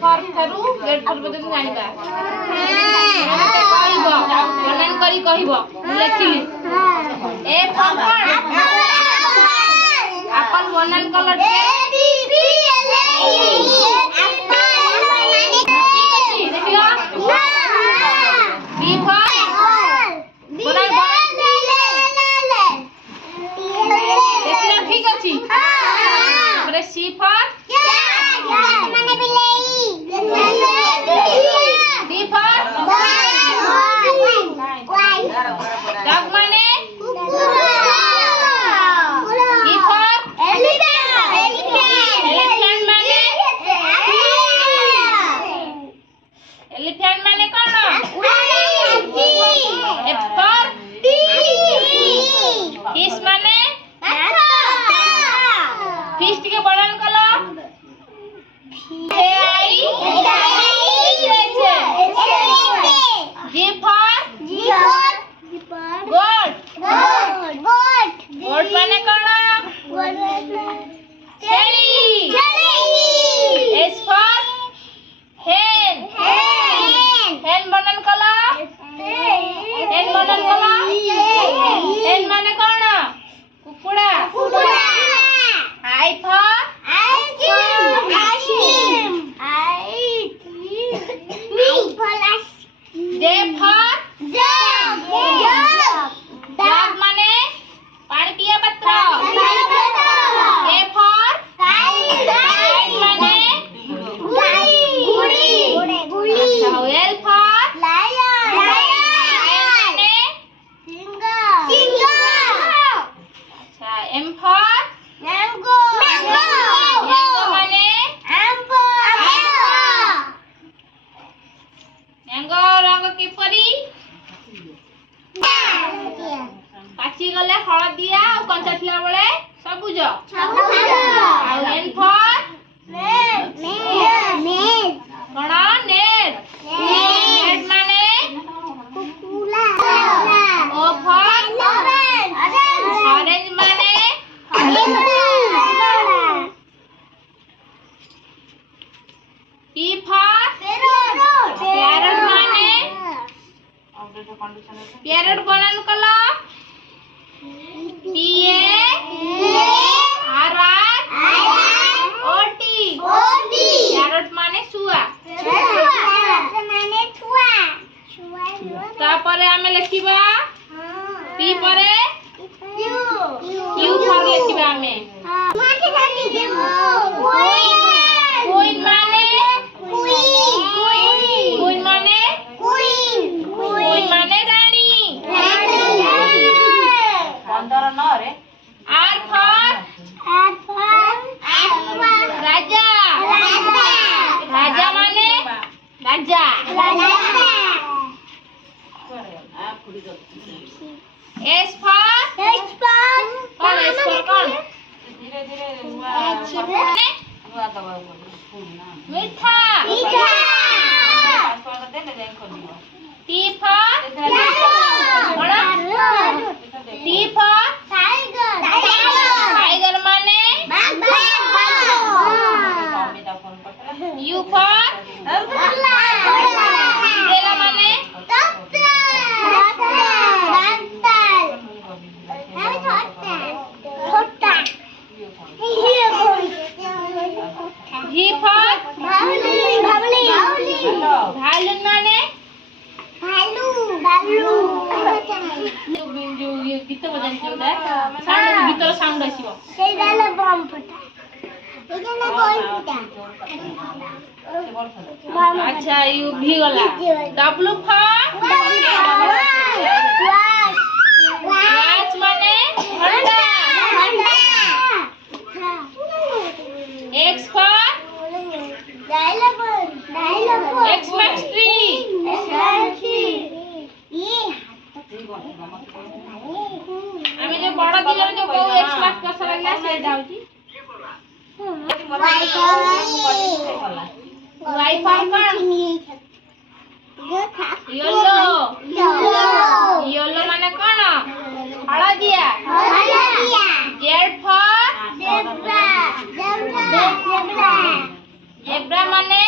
for Tharu Z for बदन जानिबा मते कहइबो बनान करी कहइबो लेखिली ए फॉर एप्पल बनान कलर A B C L parrot बनान कला P A R O T parrot माने शुआ तापरे आमे लिखिबा पी परे क्यू फॉर लिखिबा आमे क्वीन माने क्वीन माने क्वीन माने रानी पंदर न रे आर फॉर राजा राजा माने राजा एस फॉर कौन धीरे धीरे मीठा T for T for tiger माने यू फॉर umbrella माने V for भालू माने जो ये गीत बजाते हैं साउंड गीतर साउंड आसीबो सेई डाले बम फटा एजने बम फटा अच्छा यू भी गला W for watch माने घंटा X for X marks tree আমি যে বড় দিলের যে বউ X marks কস লাগলা সেটা হচ্ছে Y for কোন yellow মানে কোন হলদিয়া Z for zebra মানে